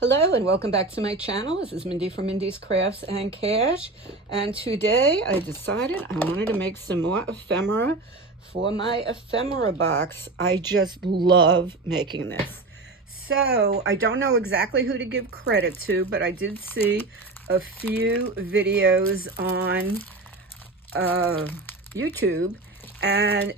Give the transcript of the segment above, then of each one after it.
Hello and welcome back to my channel. This is Mindy from Mindy's Crafts and Cash, and today I decided I wanted to make some more ephemera for my ephemera box. I just love making this. So I don't know exactly who to give credit to, but I did see a few videos on YouTube, and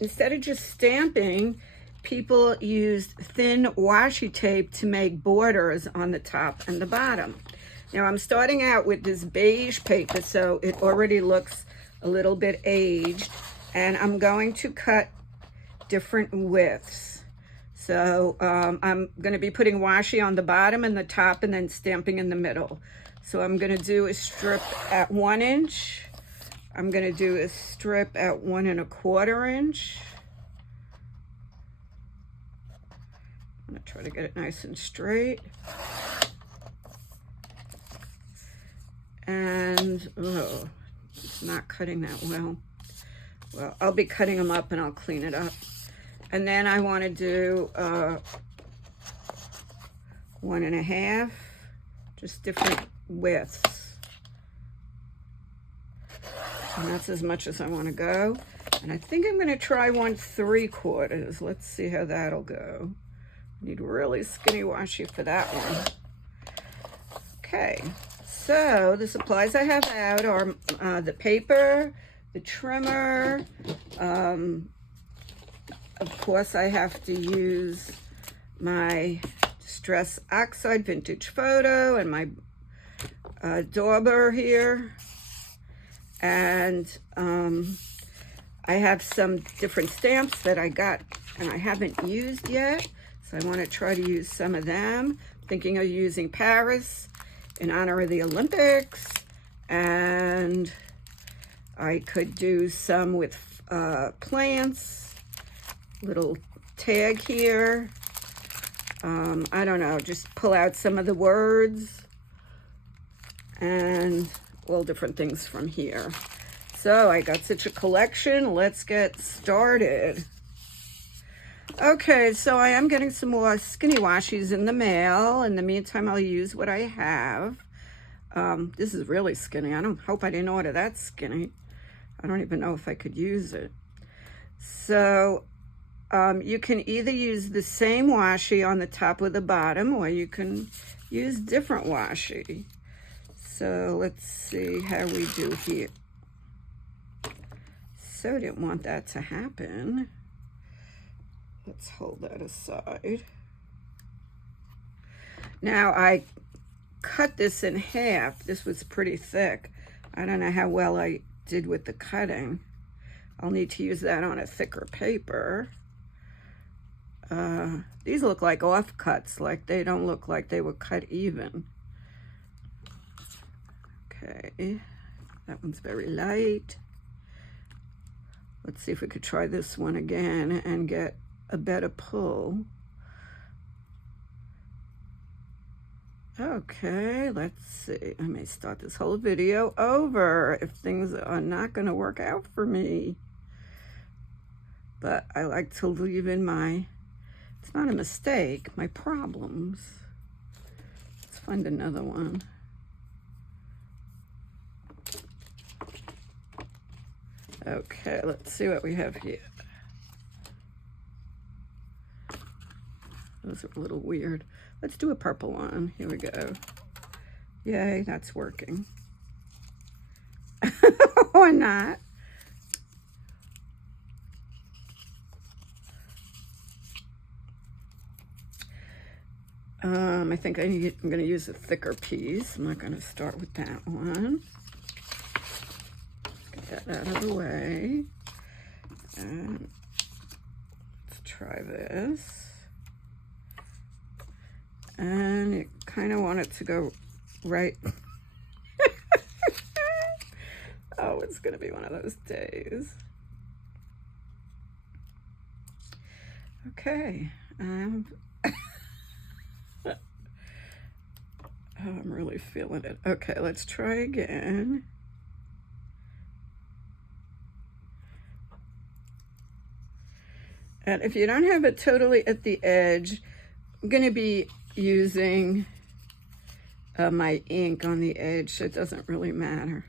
instead of just stamping, people used thin washi tape to make borders on the top and the bottom. Now I'm starting out with this beige paper, so it already looks a little bit aged, and I'm going to cut different widths. So I'm going to be putting washi on the bottom and the top and then stamping in the middle. So I'm going to do a strip at 1 inch. I'm going to do a strip at 1 1/4 inch. I'm going to try to get it nice and straight. And, oh, it's not cutting that well. Well, I'll be cutting them up and I'll clean it up. And then I want to do 1 1/2, just different widths. And that's as much as I want to go. And I think I'm going to try 1 3/4. Let's see how that'll go. Need really skinny washi for that one. Okay, so the supplies I have out are the paper, the trimmer. Of course, I have to use my Distress Oxide Vintage Photo and my dauber here. And I have some different stamps that I got and I haven't used yet. So I want to try to use some of them. Thinking of using Paris in honor of the Olympics. And I could do some with plants. Little tag here. I don't know, just pull out some of the words. And all different things from here. So I got such a collection. Let's get started. Okay, so I am getting some more skinny washies in the mail. In the meantime, I'll use what I have. This is really skinny. I don't hope I didn't order that skinny. I don't even know if I could use it. So you can either use the same washi on the top or the bottom, or you can use different washi. So let's see how we do here. So didn't want that to happen. Let's hold that aside. Now I cut this in half. This was pretty thick. I don't know how well I did with the cutting. I'll need to use that on a thicker paper. These look like offcuts, like they don't look like they were cut even. Okay, that one's very light. Let's see if we could try this one again and get a better pull. Okay, let's see. I may start this whole video over if things are not going to work out for me. But I like to leave in my, it's not a mistake, my problems. Let's find another one. Okay, let's see what we have here. Those are a little weird. Let's do a purple one. Here we go. Yay, that's working. Or not. I think I'm going to use a thicker piece. I'm not going to start with that one. Get that out of the way. And let's try this. And you kind of want it to go right. Oh, it's going to be one of those days. Okay. Oh, I'm really feeling it. Okay, let's try again. And if you don't have it totally at the edge, I'm going to be using my ink on the edge, so it doesn't really matter.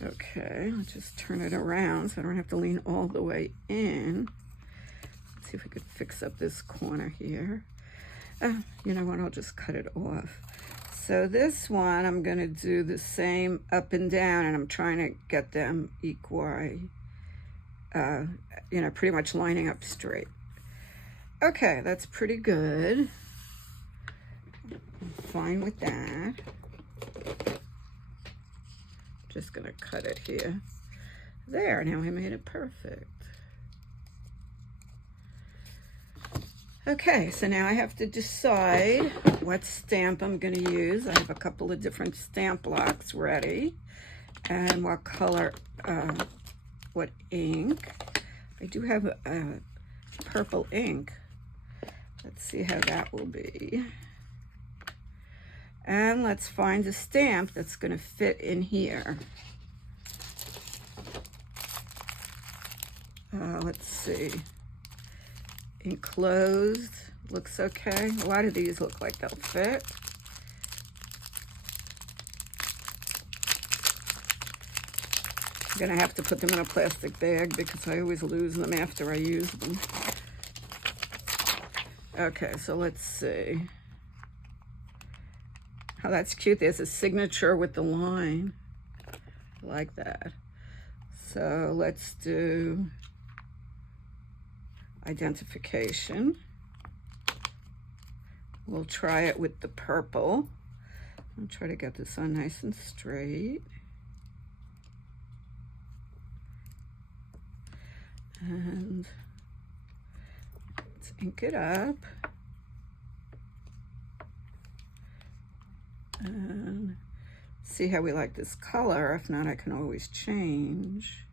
Okay, I'll just turn it around so I don't have to lean all the way in. Let's see if we could fix up this corner here. You know what, I'll just cut it off. So this one, I'm gonna do the same up and down, and I'm trying to get them equal, you know, pretty much lining up straight. Okay, that's pretty good. I'm fine with that. Just gonna cut it here. There, now I made it perfect. Okay, so now I have to decide what stamp I'm gonna use. I have a couple of different stamp blocks ready, and what color, what ink. I do have a purple ink. Let's see how that will be. And let's find a stamp that's going to fit in here. Let's see. Enclosed looks okay. A lot of these look like they'll fit. I'm going to have to put them in a plastic bag because I always lose them after I use them. Okay, so let's see. Oh, that's cute. There's a signature with the line. I like that. So let's do identification. We'll try it with the purple. I'll try to get this on nice and straight. And let's ink it up. And see how we like this color. If not, I can always change.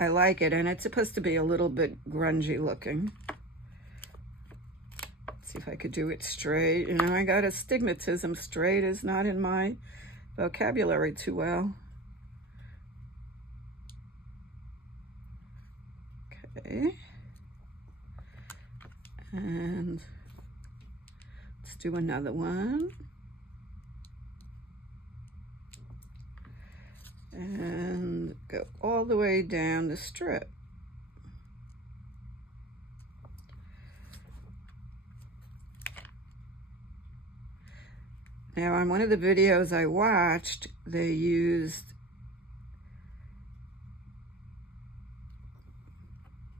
I like it, and it's supposed to be a little bit grungy looking. Let's see if I could do it straight. You know, I got astigmatism. Straight is not in my vocabulary too well. Okay. And let's do another one. And go all the way down the strip. Now, on one of the videos I watched, they used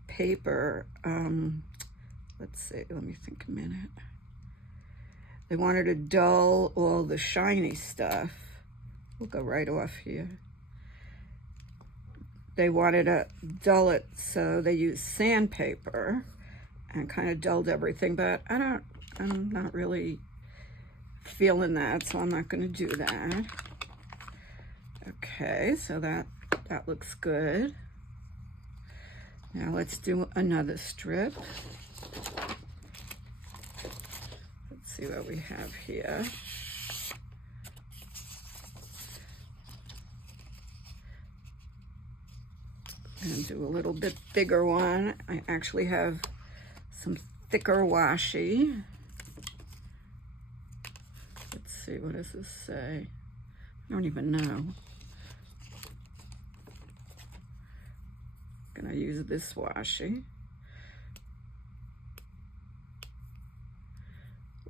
paper. Let's see, let me think a minute. They wanted to dull all the shiny stuff. We'll go right off here. They wanted to dull it, so they used sandpaper and kind of dulled everything, but I'm not really feeling that, so I'm not going to do that. Okay, so that looks good. Now let's do another strip. Let's see what we have here. And do a little bit bigger one. I actually have some thicker washi. Let's see, what does this say? I don't even know. I'm gonna use this washi.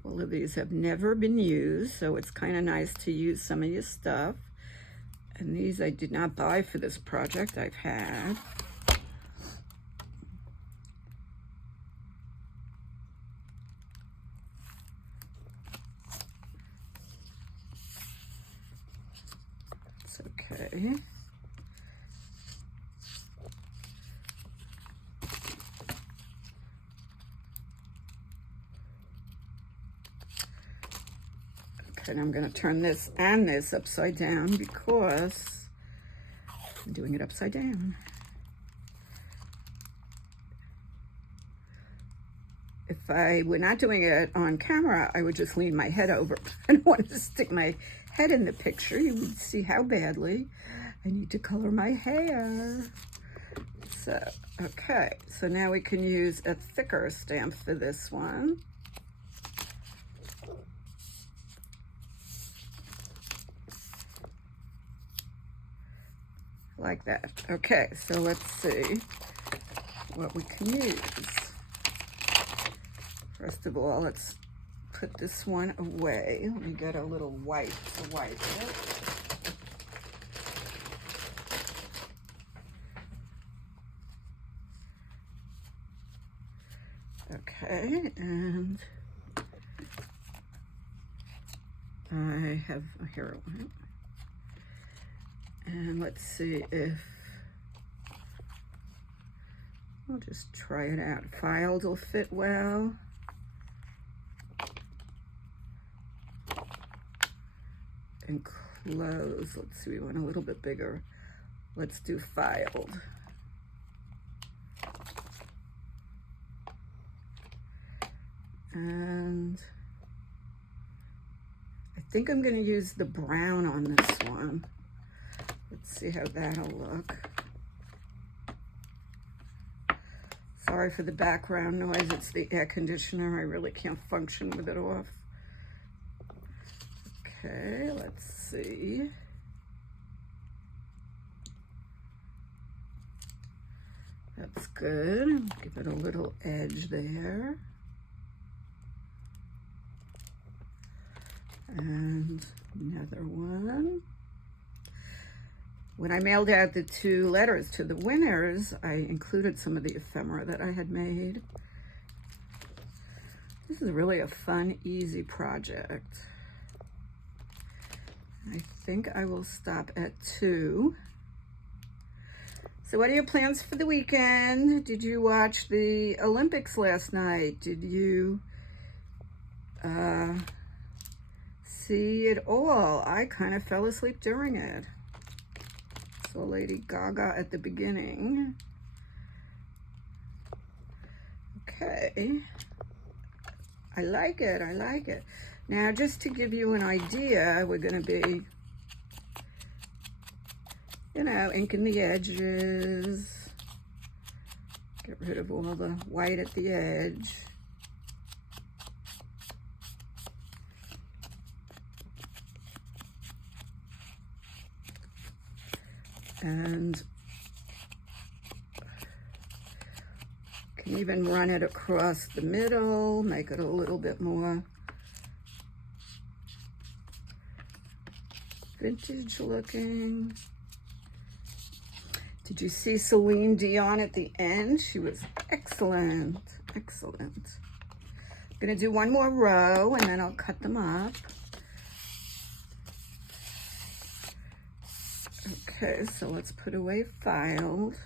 All of these have never been used, so it's kind of nice to use some of your stuff. And these I did not buy for this project, I've had. It's okay. And I'm going to turn this and this upside down because I'm doing it upside down. If I were not doing it on camera, I would just lean my head over. I don't want to stick my head in the picture. You would see how badly I need to color my hair. So, okay, so now we can use a thicker stamp for this one. Like that. Okay, so let's see what we can use. First of all, let's put this one away. Let me get a little wipe to wipe it. Okay, and I have a hero wipe. And let's see if, we'll just try it out. Filed will fit well. And close, let's see, we want a little bit bigger. Let's do filed. And I think I'm going to use the brown on this one. Let's see how that'll look. Sorry for the background noise. It's the air conditioner. I really can't function with it off. Okay, let's see. That's good. Give it a little edge there. And another one. When I mailed out the 2 letters to the winners, I included some of the ephemera that I had made. This is really a fun, easy project. I think I will stop at 2. So what are your plans for the weekend? Did you watch the Olympics last night? Did you see it all? I kind of fell asleep during it. So Lady Gaga at the beginning. Okay. I like it, I like it. Now, just to give you an idea, we're gonna be, you know, inking the edges. Get rid of all the white at the edge. And can even run it across the middle, make it a little bit more vintage looking. Did you see Celine Dion at the end? She was excellent, excellent. I'm gonna do one more row and then I'll cut them up. Okay, so let's put away filed.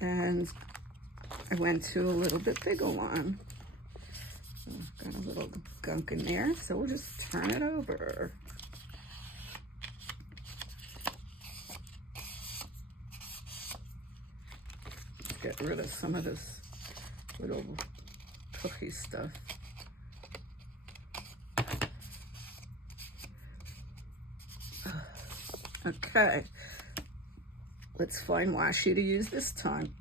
And I went to a little bit bigger one. Got a little gunk in there, so we'll just turn it over. Get rid of some of this little cookie stuff. Okay, let's find washi to use this time.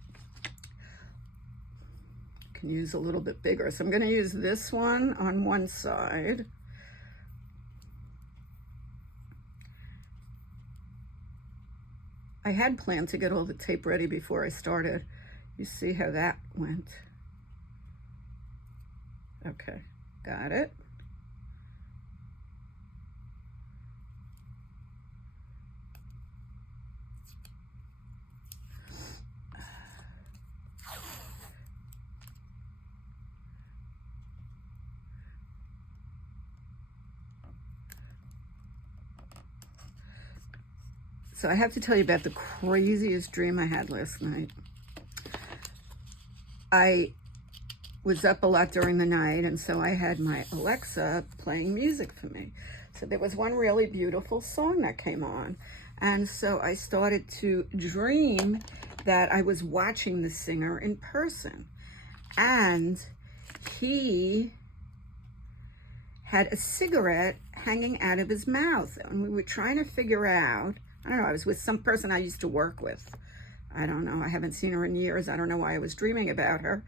Can use a little bit bigger. So I'm going to use this one on one side. I had planned to get all the tape ready before I started. You see how that went. Okay, got it. So I have to tell you about the craziest dream I had last night. I was up a lot during the night, and so I had my Alexa playing music for me. So there was one really beautiful song that came on. And so I started to dream that I was watching the singer in person. And he had a cigarette hanging out of his mouth. And we were trying to figure out, I don't know, I was with some person I used to work with. I don't know, I haven't seen her in years. I don't know why I was dreaming about her.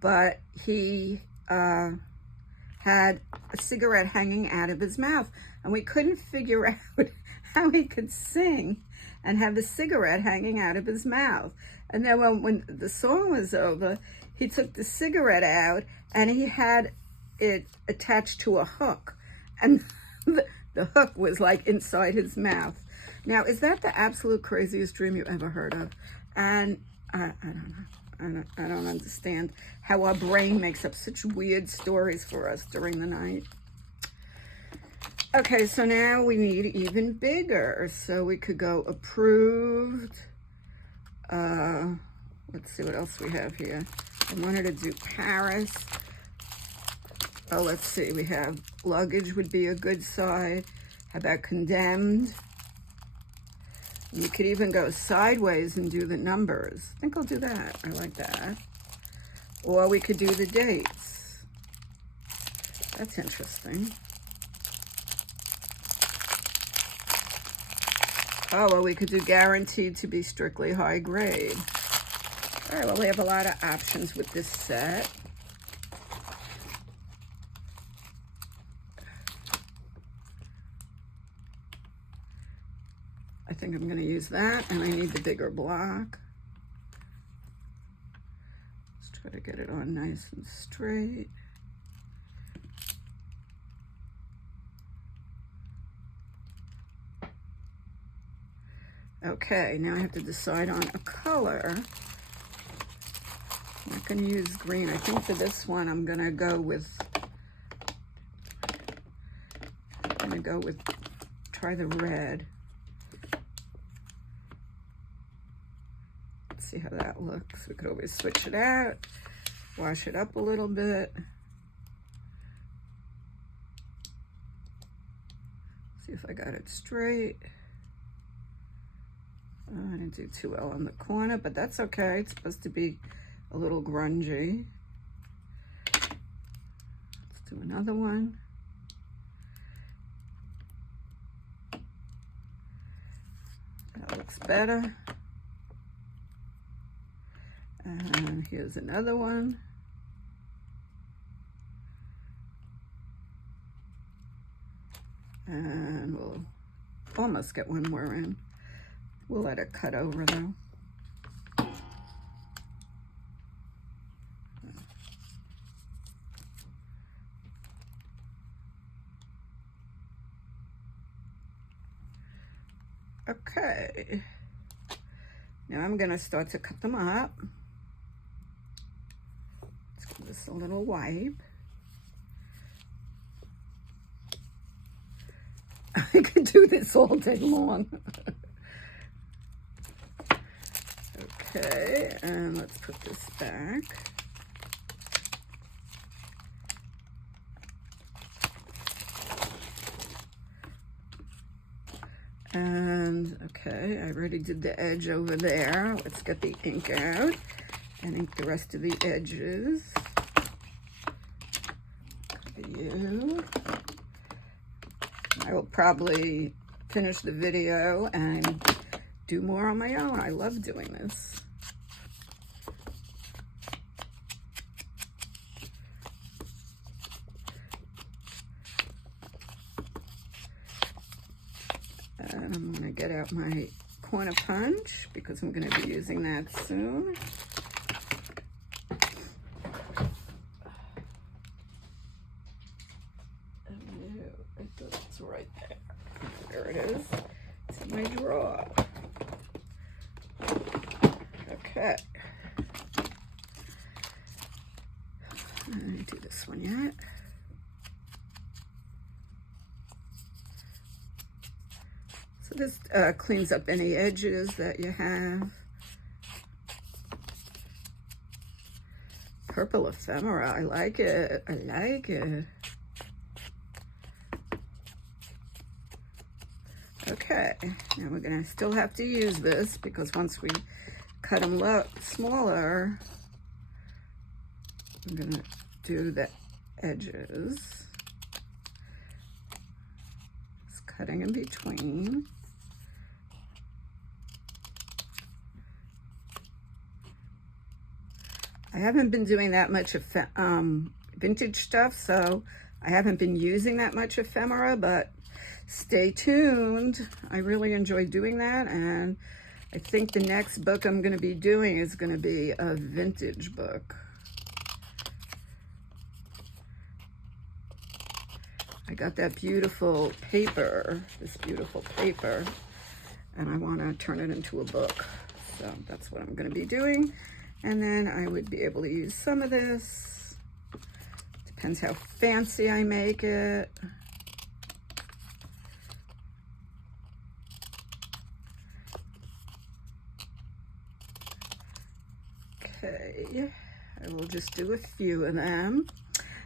But he had a cigarette hanging out of his mouth. And we couldn't figure out how he could sing and have a cigarette hanging out of his mouth. And then when the song was over, he took the cigarette out and he had it attached to a hook. And the hook was like inside his mouth. Now, is that the absolute craziest dream you ever heard of? And I don't know. I don't understand how our brain makes up such weird stories for us during the night. Okay, so now we need even bigger. So we could go approved. Let's see what else we have here. I wanted to do Paris. Oh, let's see. We have luggage would be a good side. How about condemned? You could even go sideways and do the numbers. I think I'll do that. I like that. Or we could do the dates. That's interesting. Oh, well, we could do guaranteed to be strictly high grade. All right, well, we have a lot of options with this set. I think I'm going to use that, and I need the bigger block. Let's try to get it on nice and straight. Okay, now I have to decide on a color. I'm not going to use green. I think for this one, I'm going to go with, try the red. Let's see how that looks. We could always switch it out, wash it up a little bit. See if I got it straight. I didn't do too well on the corner, but that's okay. It's supposed to be a little grungy. Let's do another one. That looks better. And here's another one. And we'll almost get one more in. We'll let it cut over though. Okay. Now I'm going to start to cut them up. Let's give this a little wipe. I could do this all day long. Okay, and let's put this back. And okay, I already did the edge over there. Let's get the ink out and ink the rest of the edges. Cover you. I will probably finish the video and do more on my own. I love doing this. And I'm going to get out my corner punch because I'm going to be using that soon. I thought it's right there. There it is. It's in my drawer. Okay. I didn't do this one yet. So this cleans up any edges that you have. Purple ephemera, I like it. I like it. Okay, now we're gonna still have to use this because once we cut them smaller, I'm gonna do the edges. cutting in between. I haven't been doing that much of vintage stuff, so I haven't been using that much ephemera, but stay tuned. I really enjoy doing that, and I think the next book I'm going to be doing is going to be a vintage book. I got that beautiful paper, this beautiful paper, and I want to turn it into a book. So that's what I'm going to be doing. And then I would be able to use some of this. Depends how fancy I make it. Okay, I will just do a few of them.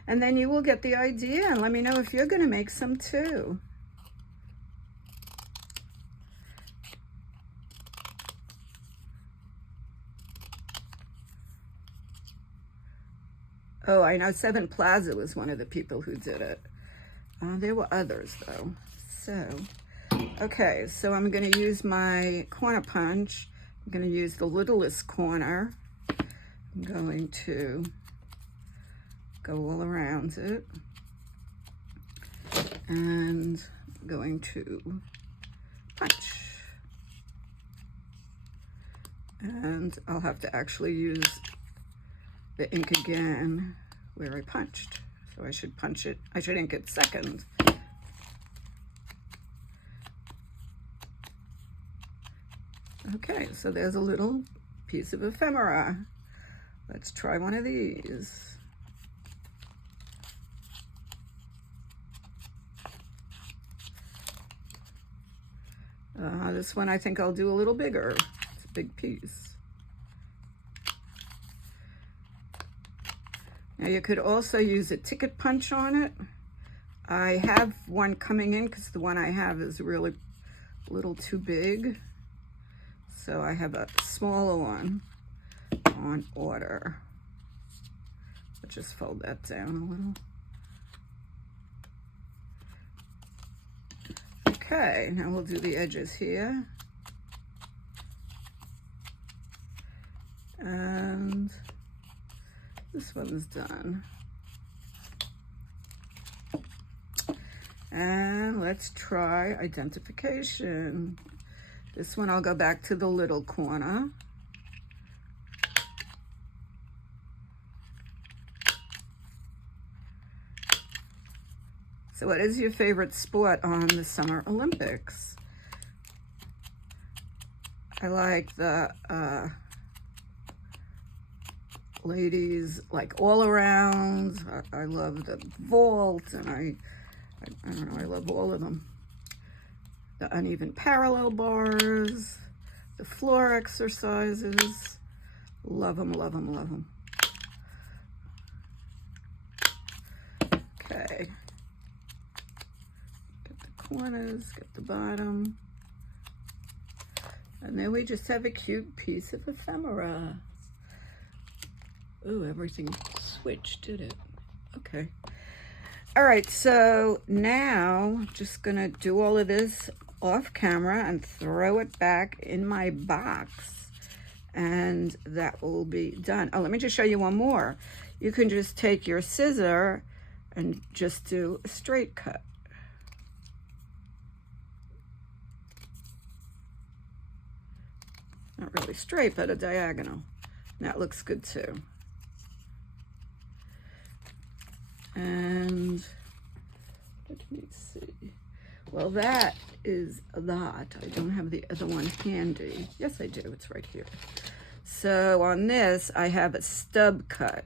And then you will get the idea, and let me know if you're going to make some too. Oh, I know Seven Plaza was one of the people who did it. There were others though. So, okay, so I'm going to use my corner punch. I'm going to use the littlest corner. I'm going to go all around it, and I'm going to punch. And I'll have to actually use the ink again where I punched. So I should punch it, I should ink it second. Okay, so there's a little piece of ephemera. Let's try one of these. This one I think I'll do a little bigger. It's a big piece. Now you could also use a ticket punch on it. I have one coming in because the one I have is really a little too big. So I have a smaller one on order. I'll just fold that down a little. Okay, now we'll do the edges here. And this one's done. And let's try identification. This one I'll go back to the little corner. So what is your favorite sport on the Summer Olympics? I like the ladies like all around. I love the vault, and I don't know, I love all of them. The uneven parallel bars, the floor exercises. Love them, love them, love them. Okay. Get the corners, get the bottom. And then we just have a cute piece of ephemera. Ooh, everything switched, did it? Okay. All right, so now I'm just gonna do all of this off camera and throw it back in my box, and that will be done. Oh, let me just show you one more. You can just take your scissor and just do a straight cut. Not really straight, but a diagonal. That looks good too. And let me see. Well, that is that. I don't have the other one handy. Yes, I do. It's right here. So on this, I have a stub cut.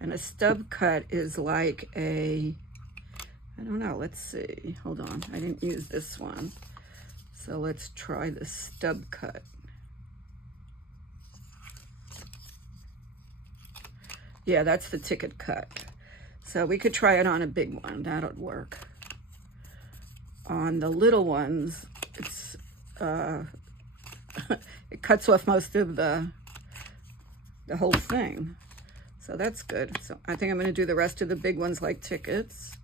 And a stub cut is like a, I don't know, let's see. Hold on. I didn't use this one. So let's try the stub cut. Yeah, that's the ticket cut. So we could try it on a big one. That'll work. On the little ones, it's it cuts off most of the whole thing. So that's good. So I think I'm going to do the rest of the big ones like tickets.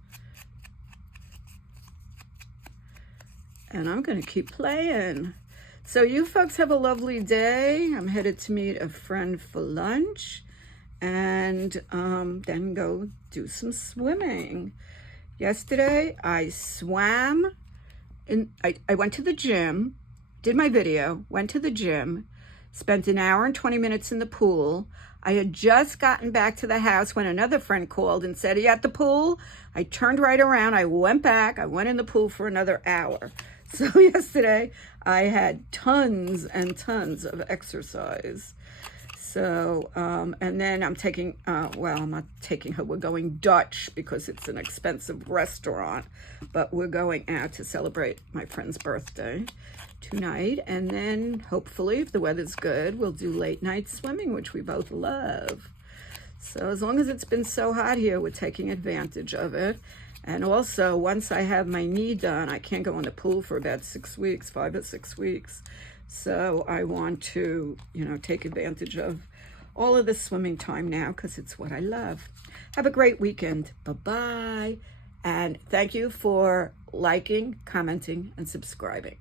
and I'm going to keep playing. So you folks have a lovely day. I'm headed to meet a friend for lunch and then go do some swimming. Yesterday I swam I went to the gym, did my video, went to the gym, spent an hour and 20 minutes in the pool. I had just gotten back to the house when another friend called and said, "Are you at the pool?" I turned right around, I went back, I went in the pool for another hour. So yesterday I had tons and tons of exercise. So, and then I'm taking, well, I'm not taking her, we're going Dutch because it's an expensive restaurant, but we're going out to celebrate my friend's birthday tonight. And then hopefully, if the weather's good, we'll do late night swimming, which we both love. So as long as it's been so hot here, we're taking advantage of it. And also, once I have my knee done, I can't go in the pool for about 6 weeks, 5 or 6 weeks. So I want to, take advantage of all of the swimming time now because it's what I love. Have a great weekend. Bye-bye. And thank you for liking, commenting, and subscribing.